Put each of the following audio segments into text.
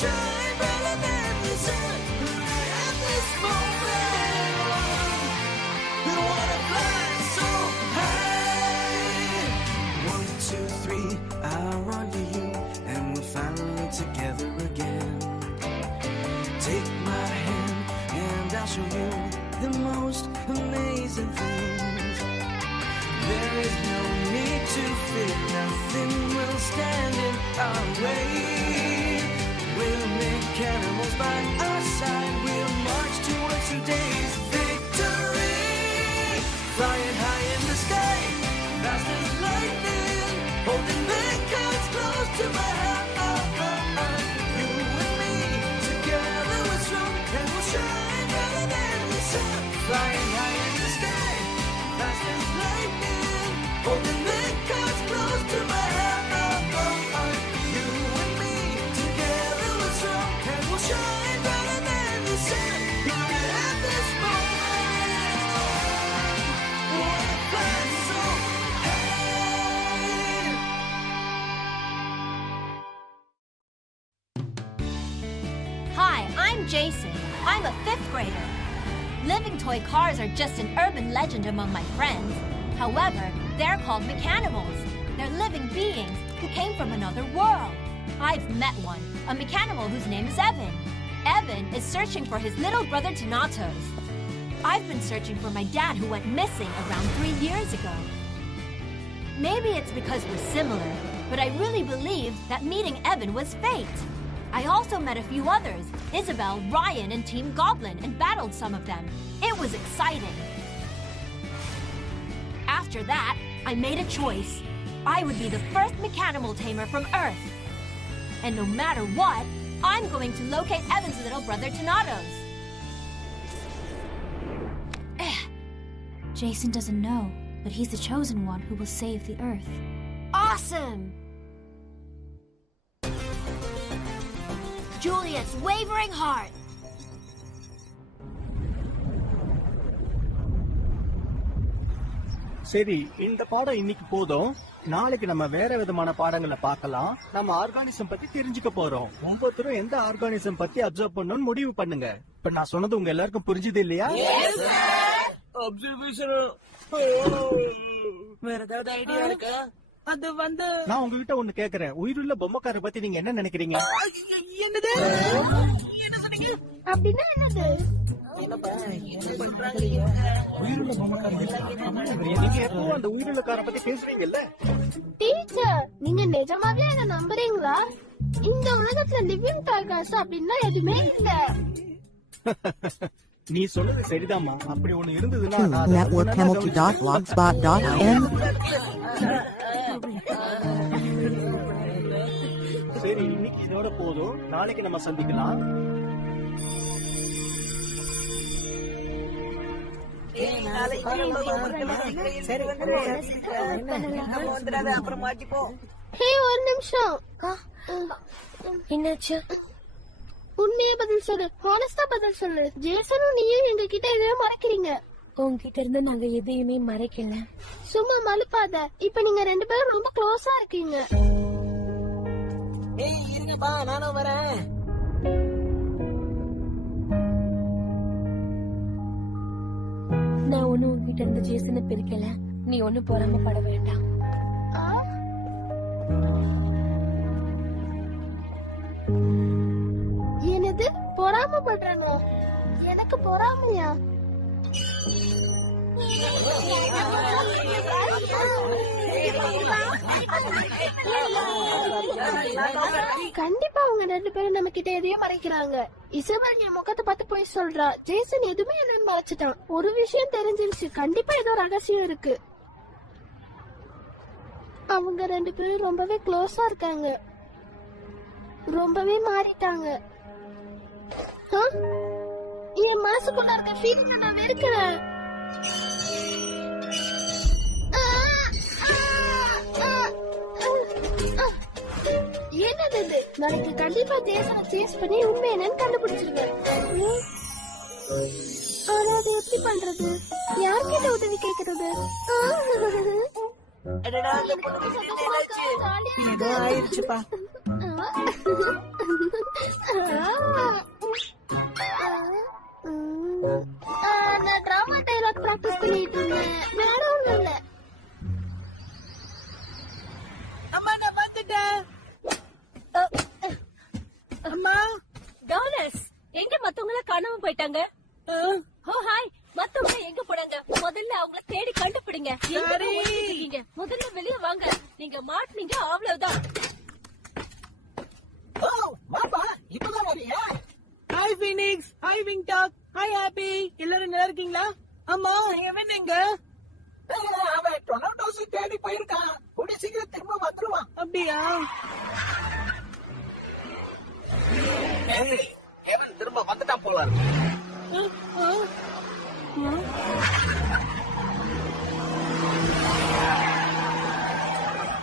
shine brighter than the sun. At this moment, we wanna fly so high. 1, 2, 3, I'll run to you, and we're finally together again. Take my hand, and I'll show you the most amazing things. There is no need to fear, nothing will stand in our way. We'll make cannibals by our side, we'll march towards today's victory. Flying high in the sky, fast as lightning, holding big cards close to my heart. You and me, together we're strong, and we'll shine brighter than the sun. Flying high in the sky, fast as lightning, holding big cards close to my heart. You and me, together we're strong, and we'll shine brighter than the sun. At this moment, wanna fly so high. Hi, I'm Jason. I'm a 5th grader. Living toy cars are just an urban legend among my friends. However, they're called Mechanimals. They're living beings who came from another world. I've met one, a Mechanimal whose name is Evan. Evan is searching for his little brother Thanatos. I've been searching for my dad who went missing around 3 years ago. Maybe it's because we're similar, but I really believe that meeting Evan was fate. I also met a few others, Isabel, Ryan, and Team Goblin, and battled some of them. It was exciting. After that, I made a choice. I would be the first Mechanimal tamer from Earth. And no matter what, I'm going to locate Evan's little brother Thanatos. Jason doesn't know, but he's the chosen one who will save the Earth. Awesome! Juliet's wavering heart. சரி, இந்த பாடம் இன்னைக்கு போதும். நாளைக்கு நம்ம வேற விதமான பாடங்களை பார்க்கலாம். நம்ம ஆர்கானிசம் பத்தி தெரிஞ்சுக்க போறோம். ஒவ்வொருத்தரும் எந்த ஆர்கானிசம் பத்தி அப்சர்வ் பண்ணணும்னு முடிவு பண்ணுங்க. இப்ப நான் சொன்னது உங்க எல்லாருக்கும் புரிஞ்சுது இல்லையா? அப்சர்வேஷன் வேற ஏதாவது ஐடியா இருக்கா? அது வந்து நான் உங்ககிட்ட ஒண்ணு கேக்குறேன். உயிருள்ள பொம்மைக்கார பத்தி நீங்க என்ன நினைக்கிறீங்க? என்னது? என்ன சொன்னீங்க? அப்படின்னா என்னது? உயிருள்ள பொம்மைக்கார நீங்க எப்பவும் அந்த உயிருள்ளக்கார பத்தி பேசுறீங்கல்ல? டீச்சர், நீங்க நிஜமாவே என்ன நம்புறீங்களா? இந்த உலகத்துல லிவிங் டார்காஸ் அப்படின்னா எதுவுமே இல்ல. நீ சொன்னது சரிதாம்மா. அப்படி ஒண்ணு இருந்ததுன்னா networkhamilton.blogspot.in. சரி, இன்னைக்கு இதோட போதும். நாளைக்கு நம்ம சந்திக்கலாம். அப்புறம் மாட்டிப்போம். ஹே, ஒரு நிமிஷம். என்னாச்சு? உண்மையே பதில் சொல்லு. ஹானஸ்டா பதில் சொல்லு. ஜேசனும் நீயும் எங்க கிட்ட எதையோ மறைக்கிறீங்க. உங்ககிட்ட இருந்து நாங்க எதையுமே மறைக்கல. சும்மா மலுப்பாத. இப்ப நீங்க 2 பேரும் ரொம்ப க்ளோஸா இருக்கீங்க. ஏய், இருங்கப்பா, நானும் வரேன். நான் ஒண்ணும் உங்ககிட்ட இருந்து ஜேசனை பிரிக்கல. நீ ஒண்ணும் பொறாமப்பட வேண்டாம். என்னது? பொறாமப்படுறானோ? எனக்கு பொறாமையா? கண்டிப்பா அவங்க 2 பேரும் நம்ம கிட்ட எதையும் மறைக்கிறாங்க. இசபெல் என் முகத்தை பார்த்து போய் சொல்றா. ஜேசன் எதுவுமே என்னன்னு மறைச்சிட்டான். ஒரு விஷயம் தெரிஞ்சிருச்சு. கண்டிப்பா ஏதோ ரகசியம் இருக்கு. அவங்க 2 பேரும் ரொம்பவே க்ளோஸா இருக்காங்க. ரொம்பவே மாறிட்டாங்க. என் மனசுக்குள்ள இருக்க ஃபீலிங்க நான் வெறுக்கிறேன். என்னது இது? நாளைக்கு கண்டிப்பா ஜேசனை சேஸ் பண்ணி உண்மை என்னன்னு கண்டுபிடிச்சிருவேன். ஆனா அது எப்படி பண்றது? யார்கிட்ட உதவி கேட்கறது? ஆயிடுச்சுப்பா. நான் டிராமா டைலாக் பிராக்டிஸ் பண்ணிட்டு இருந்தேன். வேற ஒண்ணும் இல்ல. அம்மா நான் பாத்துட்டேன். அம்மா டாலர்ஸ் எங்க மத்தவங்கள காணாம போயிட்டாங்க? ஓ ஹாய், மத்தவங்க எங்க போனாங்க? முதல்ல அவங்கள தேடி கண்டுபிடிங்க. எங்க சரி. ஒளிஞ்சிட்டு இருக்கீங்க? முதல்ல வெளிய வாங்க. நீங்க மாட்டீங்க அவ்வளவுதான். Hi Phoenix, hi wing dog, hi happy. எல்லாரும் நல்லா இருக்கீங்களா? அம்மா எவன் எங்க? அவன் டொனாட்டோஸ் தேடி போயிருக்கான். கூடிய சீக்கிரம் திரும்ப வந்துருவான். அப்படியா? அவன் திரும்ப வந்துட்டான் போல இருக்கு.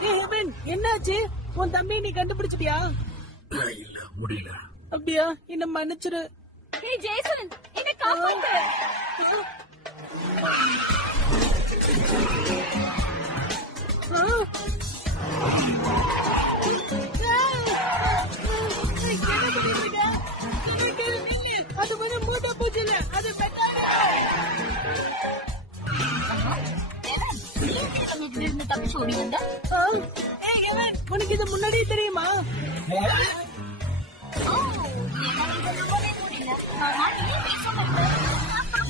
ஹெவன் என்னாச்சு? உன் தம்பி நீ கண்டுபிடிச்சிட்டியா? இல்ல முடியல. அப்படியா? என்ன மன்னிச்சிரு. ஏய் ஜேசன், என்ன காப்பாத்து. அது வந்து மூட்டை பூச்சி இல்ல, அது உனக்கு இது முன்னாடியே தெரியுமா?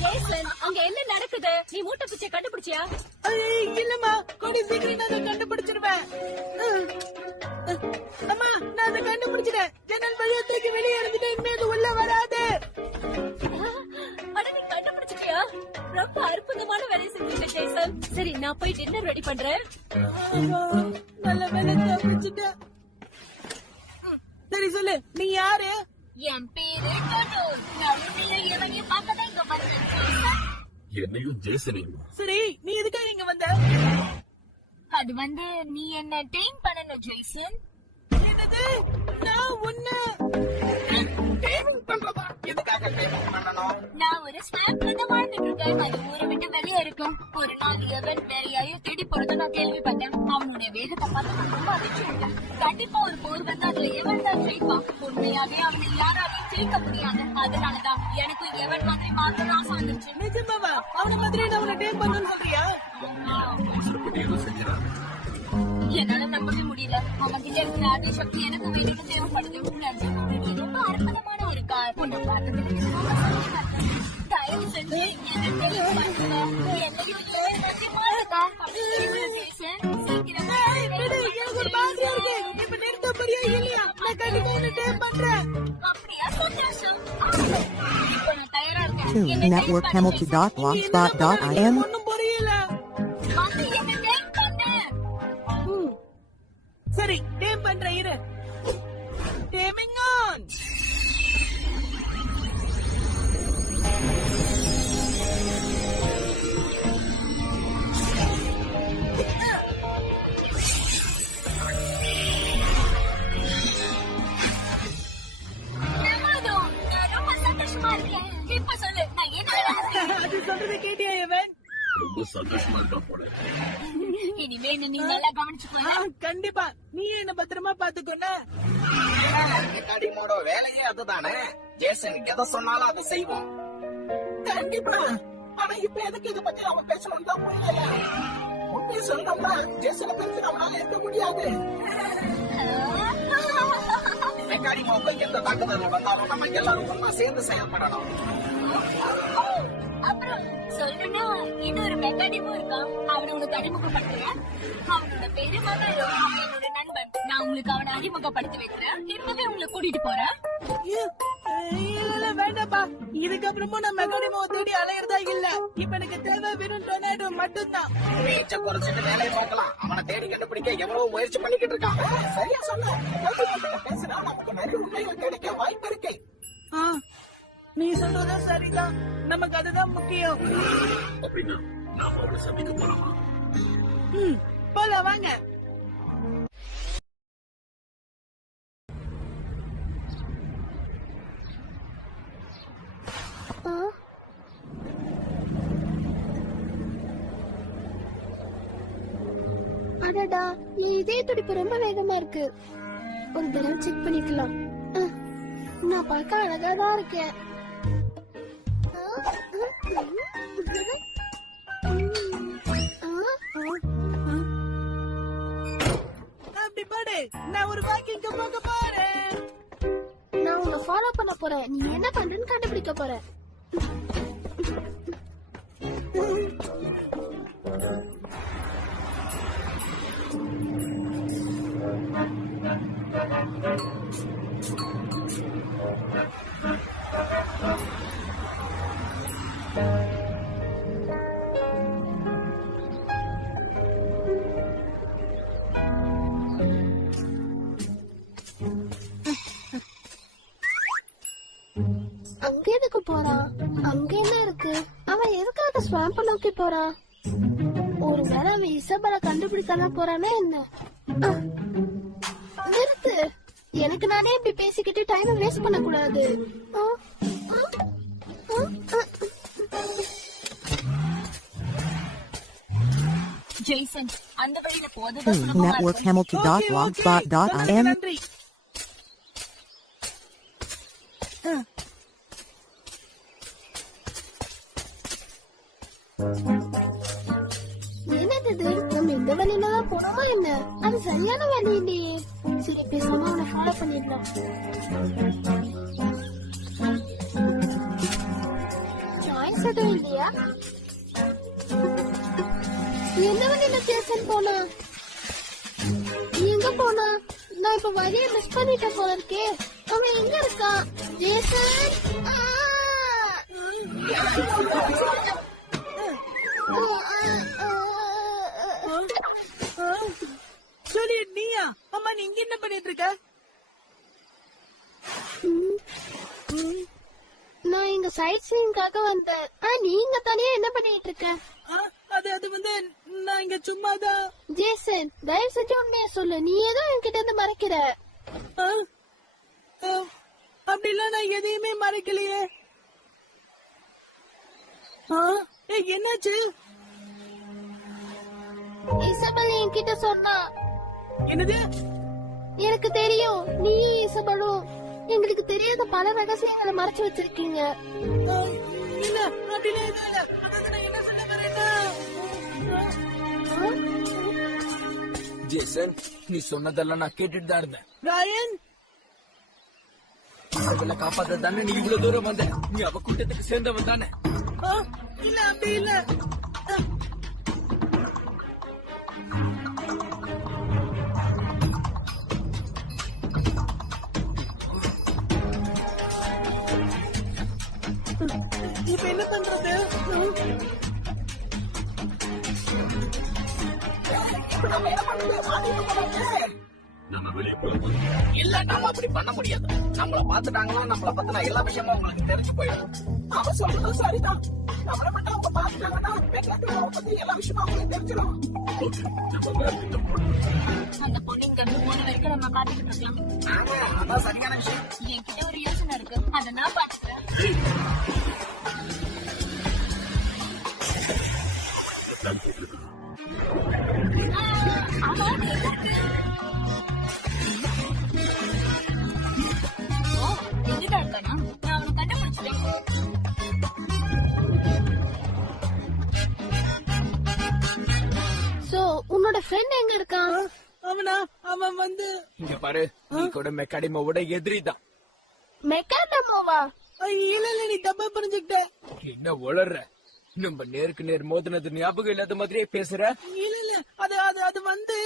ஜேசன், அங்க என்ன நடக்குது? நீ மூட்டை பிச்சை கண்டுபிடிச்சியா? இல்லம்மா, கூடிய சீக்கிரம் நான் அதை கண்டுபிடிச்சிருவேன். அம்மா நான் அதை கண்டுபிடிச்சிட்டேன். ஜன்னல் வழியா தூக்கி வெளியே இருந்துட்டு இனிமே அது உள்ள வராது. அட நீ கண்டுபிடிச்சிட்டியா? ரொம்ப அற்புதமான வேலையை செஞ்சிருக்க ஜேசன். சரி, நான் போய் டின்னர் ரெடி பண்றேன். நல்ல வேலை தப்பிச்சிட்டேன். சரி சொல்லு, நீ யாரு? என் பேரு டோட்டோல். நடுவுல இவங்க பார்க்கதான் இங்க வந்தேன். என்னையும் ஜேசனையும். சரி, நீ எதுக்காக இங்க வந்த? அது வந்து நீ என்ன ட்ரெயின் பண்ணணும் ஜேசன். என்னது? நான் உன்ன டைமிங் பண்றதா? எதுக்காக டைமிங் பண்ணணும்? நான் ஒரு ஸ்வாம்ப்ல தான் வாழ்ந்துட்டு இருக்கேன். அது ஊரை விட்டு வெளியே இருக்கும். ஒரு நாள் எவன் வேற யாரையும் தேடி போறத நான் கேள்விப்பட்டேன். அவனுடைய வேகத்தை பார்த்து நான் ரொம்ப அதிர்ச்சி அடைந்தேன். கண்டிப்பா ஒரு போர் வந்து அதுல எவன் தான் ஜெயிப்பான். உண்மையாவே அவனை யாராலையும் ஜெயிக்க முடியாது. அதனாலதான் எனக்கும் எவன் மாதிரி மாத்தணும் ஆசை வந்துருச்சு. நிஜமாவா? அவன மாதிரி நான் உன்னை டைம் பண்ணணும்னு சொல்றியா? அவசரப்பட்டு எதுவும் செஞ்சிடாத. என்னால நம்பவே முடியல. அவன் கிட்ட இருக்கிற அதே சக்தி எனக்கு வேணும்னு தேவைப்படுது. நிஜமாவே நீ ரொம்ப அற்புதமான ஒரு கார். உன்னை பார்த்ததுக்கு எனக்கு ரொம்ப சந்தோஷமா இருக்கு. தயவு செஞ்சு என்னை டெலிவரி பண்ணுங்க. என்னையும் நிச்சயமா இருக்கா? சீக்கிரமா விடு, எனக்கு ஒரு மாதிரியா இருக்கு. இப்ப நிறுத்த போறியா இல்லையா? நான் கண்டிப்பா உன்னை டைம் பண்றேன். அப்படியா? சந்தோஷம். இப்ப நான் தயாரா இருக்கேன். to என்னை network date பண்ணு. hamilton.blogspot.im. ஒண்ணும் புரியல. வந்து என்னை date பண்ணு. சரி, டைம் பண்றேன் இரு. Timing on. பிரமாதம். நான் ரொம்ப சந்தோஷமா இருக்கேன். இப்ப சொல்லு, நான் என்ன வேலை அது சொல்றதை கேட்டியா இவன்? ரொம்ப சந்தோஷமா இருக்கான் போல. இனிமே நீ நல்லா கவனிச்சுக்கோ. கண்டிப்பா. நீ என்ன பத்திரமா பாத்துக்கோன. ரெக்கார்டிங்கோட வேலையே அதுதானே. ஜேசன் எதை சொன்னாலும் அதை செய்வோம். கண்டிப்பா. ஆனா இப்ப எதுக்கு இதை பத்தி அவன் பேசணும் தான் புரியல. உண்மையை சொல்லணும்னா ஜேசனை பத்தி நம்மளால இருக்க முடியாது. ரெக்கார்டிங் மக்கள் எந்த தாக்குதல் வந்தாலும் நம்ம எல்லாரும் ஒன்னா சேர்ந்து செயல்படணும். அப்புறம் சொல்லணும்னா இன்னொரு மெக்கானிக்கும் இருக்கான். அவனை உனக்கு அறிமுகப்படுத்துறேன். அவனோட பேரு மகாலோ. அவன் என்னோட நண்பன். நான் உங்களுக்கு அவனை அறிமுகப்படுத்தி வைக்கிறேன். இப்பவே உங்களை கூட்டிட்டு போறேன். இல்ல வேண்டாப்பா. இதுக்கப்புறமும் நான் மெக்கானிமாவை தேடி அலையறதா இல்ல. இப்ப எனக்கு தேவை வெறும் டொர்னேடோ மட்டும்தான். வீச்ச குறைச்சிட்டு வேலையை பார்க்கலாம். அவனை தேடி கண்டுபிடிக்க எவ்வளவு முயற்சி பண்ணிக்கிட்டு இருக்கான். சரியா சொன்ன. பேசினா நமக்கு நிறைய உண்மைகள் கிடைக்க வாய்ப்பு இருக்கு. நீ சொல்றதும் சரிதான். நமக்கு அதுதான் முக்கியம். அப்படின்னா நாம அவளை சந்திக்க போலாமா? போல வாங்க. அடடா, என் இதய துடிப்பு ரொம்ப வேகமா இருக்கு. ஒரு தடவை செக் பண்ணிக்கலாம். நான் பார்க்க அழகா தான் இருக்கேன். அப்படி பாடு. நான் ஒரு வாக்கிங்க்கு போக போறேன். நான் உன்னை ஃபாலோ பண்ண போறேன். நீ என்ன பண்றேன்னு கண்டுபிடிக்க போற. அங்க எதுக்கு போறான்? அங்க என்ன இருக்கு? அவன் எதுக்காக ஸ்வாம்ப நோக்கி போறான்? ஒருவேளை அவன் இசபெல்ல கண்டுபிடிக்கலாம் போறானா என்ன? நிறுத்து. எனக்கு நானே இப்படி பேசிக்கிட்டு டைம் வேஸ்ட் பண்ண கூடாது. ஜெய்சன் அந்த வழியில போதும். Network Hamilton.blogspot.in. நன்றி. என்னது இது? நம்ம இந்த வழியில தான் போனோமா என்ன? அது சரியான வழி இல்லையே. சரி, பேசாம அவனை ஃபாலோ பண்ணிடலாம். சாய்ஸ் எதுவும் இல்லையா? என்ன வழியில ஜேசன் போனா? எங்க போனா? நான் இப்ப வழிய மிஸ் பண்ணிட்டேன் போல இருக்கே. அவன் எங்க இருக்கான்? ஜேசன்! சரி, நீயா? அம்மா, நீ இங்க என்ன பண்ணிட்டு இருக்க? நான் இங்க சைட் சீயிங்காக வந்தேன். நீங்க தனியா என்ன பண்ணிட்டு இருக்க? அது வந்து நான் இங்க சும்மாதான். ஜேசன், தயவு செஞ்சு உண்மைய சொல்லு. நீ ஏதோ என்கிட்ட இருந்து மறைக்கிற. அப்படிலாம் நான் எதையுமே மறைக்கலையே. என்னாச்சு? இசபெல் என்கிட்ட சொன்னா. என்னது? எனக்கு தெரியும், நீ இசபெலும் எங்களுக்கு தெரியாத பல ரகசியங்களை மறைச்சு வச்சிருக்கீங்க. இல்ல, அப்படிலாம் எதுவும் இல்ல. அதாவது நான் என்ன சொல்ல வரேன்னா, ஜேசன், நீ சொன்னதெல்லாம் நான் கேட்டுட்டு தான் இருந்தேன். ராயன், இசபெல்ல காப்பாத்த தானே நீ இவ்வளவு தூரம் வந்த. நீ அவ கூட்டத்துக்கு சேர்ந்தவன் தானே? இல்ல, அப்படி இல்ல. இப்ப என்ன பண்றது? இல்ல, நாம அப்படி பண்ண முடியாது. நம்மள பாத்துட்டாங்கன்னா நம்மள பத்தின எல்லா விஷயமும் உங்களுக்கு தெரிஞ்சு போயிடும். அவ சொல்றது சரிதான். நம்மள மட்டும் அவங்க பாத்துட்டாங்கன்னா பத்தி எல்லா விஷயமும் அவங்களுக்கு தெரிஞ்சிடும். அந்த பொண்ணு இங்க இருந்து போன வரைக்கும் நம்ம காத்துக்கிட்டு இருக்கலாம். அதான் சரியான விஷயம். என்கிட்ட ஒரு யோசனை இருக்கு, அதை நான் பாத்துக்கிறேன். எங்கிட்ட இருக்கானா? நான் அவனை கண்டுபிடிச்சிட்டேன். சோ, உன்னோட ஃப்ரெண்ட் எங்க இருக்கான்? அவன் வந்து இங்க பாரு, நீ கூட மெக்காடிமோட எதிரி தான். மெக்காடமோவா? இல்ல, நீ தப்பா புரிஞ்சுக்கிட்ட. என்ன உளற? நம்ம நேருக்கு நேர் மோதினது ஞாபகம் இல்லாத மாதிரியே பேசுற. இல்ல, அது வந்து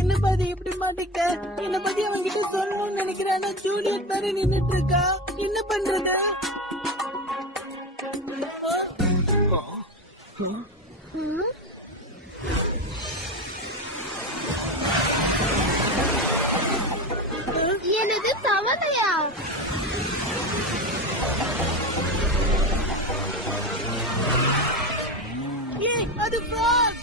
என்ன பாதி இப்படி மாட்டிக்க. என்ன பத்தி அவன் கிட்ட சொல்லணும்னு நினைக்கிறேன். ஜூலியட் மாதிரி நின்னுட்டு இருக்கா. என்ன பண்றது? என்னது தவளையா? அது frog.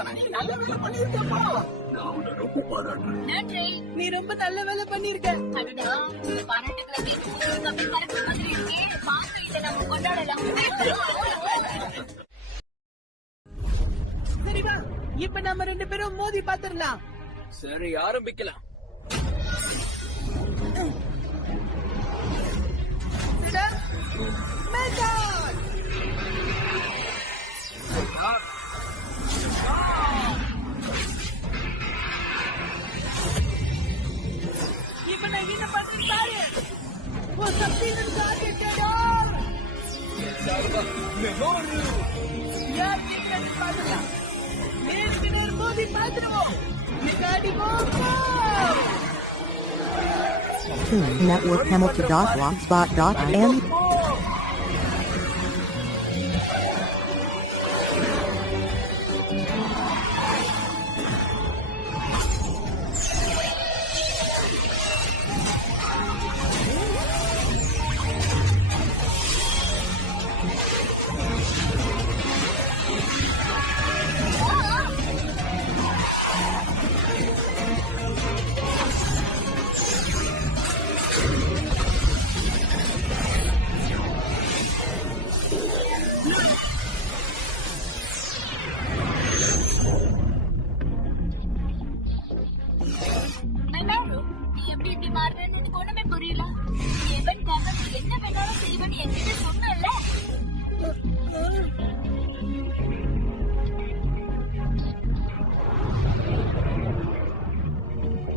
ஜேசனா நீ நல்ல வேலை பண்ணிருக்கப்பா. நான் உன்னை ரொம்ப பாராட்டுறேன். நன்றி. நீ ரொம்ப நல்ல வேலை பண்ணிருக்க. அடடா, இந்த பாராட்டுக்களை கேட்கும்போது கம்மி மறக்கிற மாதிரி இருக்கே. வாங்க, இதை நம்ம கொண்டாடலாம். சரி வா, இப்ப நம்ம 2 பேரும் மோதி பாத்துடலாம். சரி, ஆரம்பிக்கலாம். இப்ப நான் என்ன பண்றேன் பாரு. ஒரு சக்தி இருக்கு. யார் ஜெயிக்கிறான்னு பாத்துக்கலாம். நேருக்கு நேர் மோதி பாத்துருவோம். Network Hamilton.blogspot.in நீ எப்படி இப்படி மாறுறேன்னு உனக்கு ஒண்ணுமே புரியல. எவனுக்காக நீ என்ன வேணாலும் செய்வன்னு என்கிட்ட சொன்னல.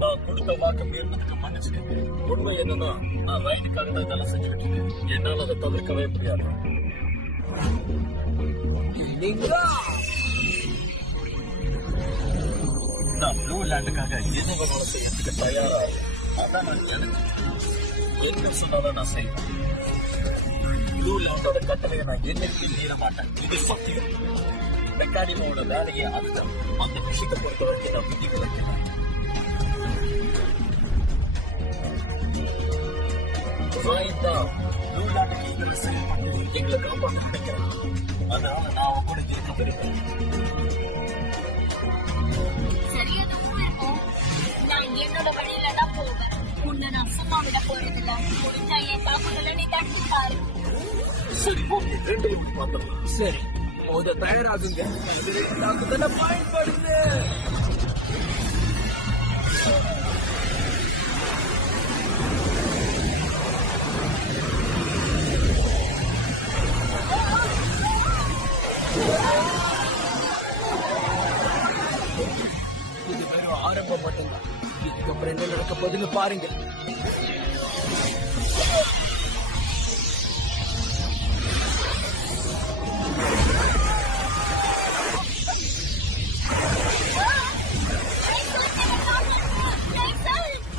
நான் கொடுத்த வாக்கு மீறினதுக்கு மன்னிச்சுக்கேன். உண்மை என்னன்னா நான் ரைனுக்காக தான் இதெல்லாம் செஞ்சுக்கிட்டு இருக்கேன். என்னால் அதை தவிர்க்கவே முடியாது. நான் ப்ளூ லேண்டுக்காக என்ன வேணாலும் செய்யறதுக்கு தயாரா. அதான் நான் என்ன சொன்னாலும் நான் செய்வேன். ப்ளூ லேண்டோட கட்டளையை நான் என்னைக்கு மீற மாட்டேன். இது சத்தியம். மெக்கானிமோட வேலையை அதுதான். அந்த விஷயத்தை பொறுத்த வரைக்கும் நான் விதி விளக்கிறேன். ப்ளூ லேண்டுக்கு எங்களை செயல்பட்டு எங்களை காப்பாற்ற நினைக்கிறேன். அதனால நான் அவன் கூட இருக்க விரும்புகிறேன். சரியா இருக்கும். நான் என்னோட வழியில தான் போவேன். உன்னை நான் சும்மா விட போறதில்ல. முடிஞ்சா என் தாக்குதல நீ தட்டி பாரு. சரி, ஓகே, 2 பார்த்துடலாம். சரி, மோத தயாராகுங்க. தாக்குதலை பயன்படுத்து. இது வெறும் ஆரம்பம் மட்டும்தான். இதுக்கப்புறம் என்ன நடக்க போகுதுன்னு பாருங்க.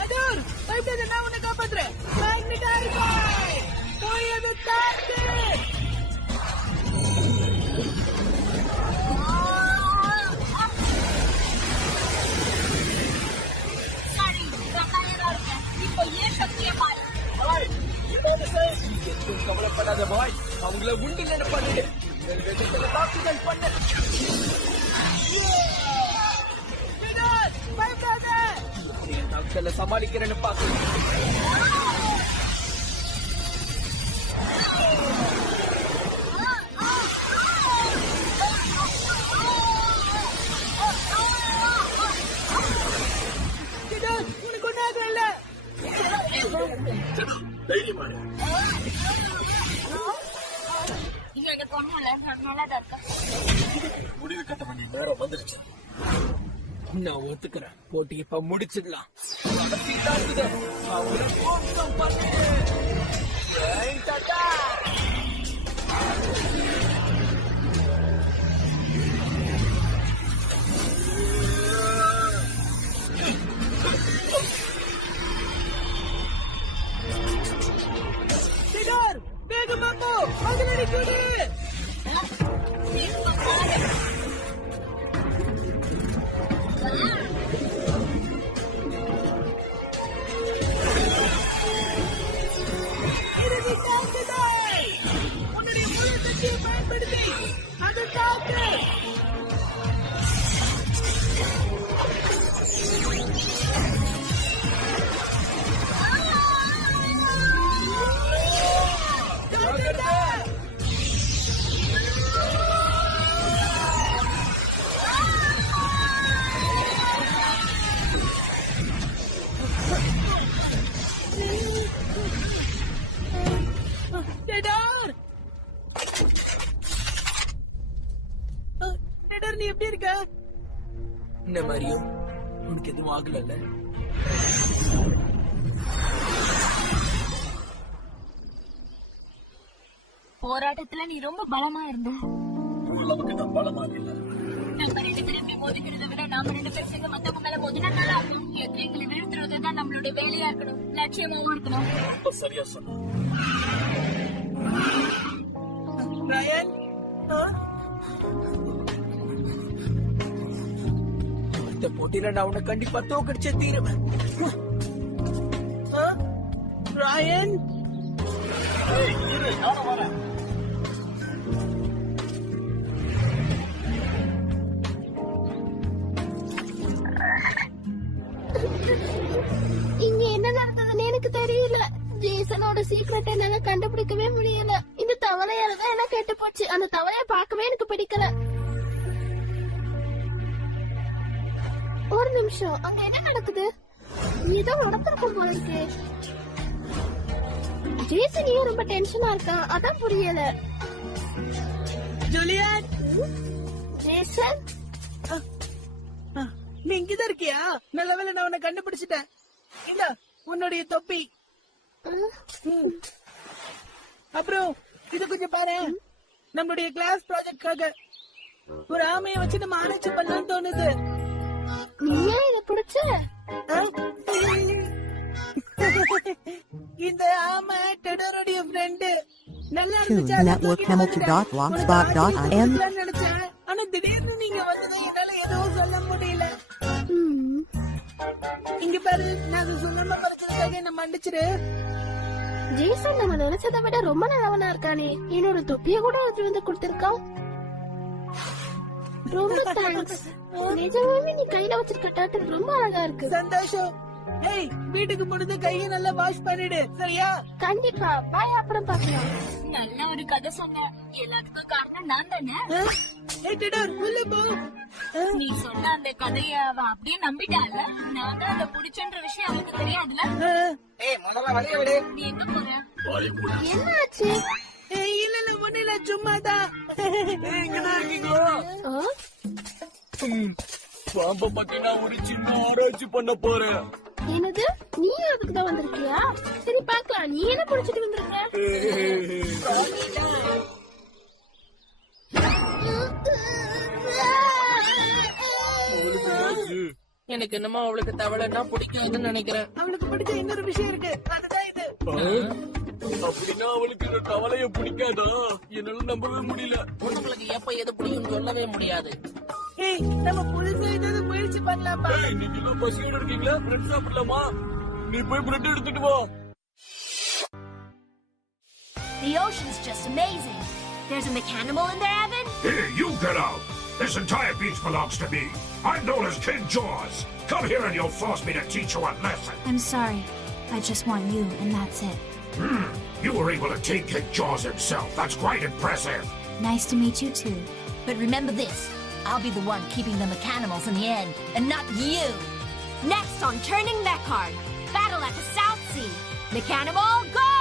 அதோர், பயப்படாத, நான் உன்னை காப்பாத்துறேன். மேக்னெட்டாரி பாய், போய் அதை தாக்கு. சரி, நான் தயாரா இருக்கேன். இப்போ ஏன் சக்தியை பாரு. எதுவும் கவலைப்படாத பாய். அவங்கள உண்டு நினைப்பாடு. தாக்குதல் பண்ண. பயப்படாத. என் தாக்குதலை சமாளிக்கிறேன்னு பாக்க. உனக்கு ஒன்றாக இல்ல. தைரியமா இரு. எனக்கு ஒண்ணும் இல்ல, நான் நல்லாதான் இருக்கேன். முடிவு கட்ட வேண்டிய நேரம் வந்துருச்சு. நான் ஒத்துக்கிறேன். போட்டி இப்ப முடிச்சிடலாம். அவங்கள மோசம் பண்ணு. டாடா. சிகார், வேகமா போ. பதிலடி கொடு. இறுதி தாக்குதல். உன்னுடைய முழு சக்தியை பயன்படுத்தி அதை தாக்கு. என்ன மாதிரியோ உனக்கு எதுவும் ஆகல. போராட்டத்துல நீ ரொம்ப பலமா இருந்த. நமக்கு தான் பலமா இல்ல. நம்ம 2 பேரும் இப்படி மோதிக்கிறத விட நாம 2 பேரும் சேர்ந்து மத்தவங்க மேல மோதினா நல்லா இருக்கும். எதிரிங்களை வீழ்த்துறதுதான் நம்மளுடைய வேலையா இருக்கணும், லட்சியமாவும் இருக்கணும். ரொம்ப சரியா சொன்ன. ரயன், இந்த போட்டியில நான் உன்னை கண்டிப்பா தோக்கடிச்சே தீருவேன். ரயன், நானும் வரேன். இங்க என்ன நடந்ததுன்னு எனக்கு தெரியல. ஜேசனோட சீக்ரெட் என்னால கண்டுபிடிக்கவே முடியல. இந்த தவளையாலதான் என்ன கெட்டு போச்சு. அந்த தவளைய பார்க்கவே எனக்கு பிடிக்கல. ஒரு நிமிஷம், அங்க என்ன நடக்குது? ஏதோ நடந்திருக்கும் போல இருக்கு. ஜேசன் ஏன் ரொம்ப டென்ஷனா இருக்கான்? அதான் புரியல. ஜூலியட், ஜேசன், நீ இங்கதான் இருக்கியா? நல்ல வேளை நான் உன்னை கண்டுபிடிச்சிட்டேன். இந்த உன்னுடைய தொப்பி. அப்புறம் இது கொஞ்சம் பாரு. நம்மளுடைய கிளாஸ் ப்ராஜெக்ட்காக ஒரு ஆமையை வச்சு நம்ம ஆராய்ச்சி பண்ணலாம்னு தோணுது. நீ ஏன் இத பிடிச்ச? இந்த ஆமை டெடோரோடைய ஃப்ரெண்டு. நல்லா Tune Network Hamilton.blogspot.in. நினைச்சேன். ஆனா திடீர்னு நீங்க வந்தது என்னால எதுவும் சொல்ல முடியல. இங்க பாரு, நான் அது சொல்லாம மறைச்சதுக்காக என்ன மன்னிச்சிரு. ஜேசன் நம்ம நினைச்சதை விட ரொம்ப நல்லவனா இருக்கானே. என்னோட தொப்பிய கூட எடுத்து வந்து கொடுத்திருக்கான். ரொம்ப தேங்க்ஸ். நிஜமாவே நீ கையில வச்சிருக்க டாட்டர் ரொம்ப அழகா இருக்கு. சந்தோஷம். ஏய், வீட்டுக்கு முடிஞ்சு கையை நல்லா வாஷ் பண்ணிடு, சரியா? கண்டிப்பா. பாய், அப்புறம் பாக்கலாம். நல்ல ஒரு கதை சொன்ன. எல்லாத்துக்கும் காரணம் நான் தானே. ஏய் டெடோர், உள்ள போ. நீ சொன்ன அந்த கதைய அவ அப்படியே நம்பிட்டால. நான் தான் அதை பிடிச்சன்ற விஷயம் அவளுக்கு தெரியாதுல. ஏய் முதல்ல வழிய விடு. நீ எங்க போற? வாயை மூடு. என்னாச்சு? ஏய் இல்ல இல்ல, ஒண்ணு இல்ல, சும்மாதான். இங்கதான் இருக்கீங்களா? பாம்பை பத்தி நான் ஒரு சின்ன ஆராய்ச்சி பண்ண போறேன். என்னது? நீ அதுக்கு தான் வந்திருக்கியா? சரி பாக்கலாம். நீ என்ன பிடிச்சிட்டு வந்திருக்க? எனக்கு என்னமோ அவளுக்கு தவளைன்னா பிடிக்காதுன்னு நினைக்கிறேன். அவளுக்கு பிடிச்ச இன்னொரு விஷயம் இருக்கு, அதுதான் இது. அப்படின்னா அவளுக்கு இந்த தவளைய பிடிக்காதா? என்னால நம்பவே முடியல. உங்களுக்கு எப்ப எது பிடிக்கும் சொல்லவே முடியாது. ஏய், நம்ம புதுசா ஏதாவது முயற்சி பண்ணலாமா? நீங்க எல்லாம் பசியோட இருக்கீங்களா? பிரெட் சாப்பிடலாமா? நீ போய் பிரெட் எடுத்துட்டு வா. The ocean's just amazing. There's a mechanimal in there, Evan? Here, you get out! This entire beach belongs to me. I'm known as King Jaws. Come here and you'll force me to teach you a lesson. I'm sorry. I just want you, and that's it. You were able to take King Jaws himself. That's quite impressive. Nice to meet you, too. But remember this. I'll be the one keeping the Mechanimals in the end, and not you! Next on Turning Mechard, battle at the South Sea. Mechanimal, go!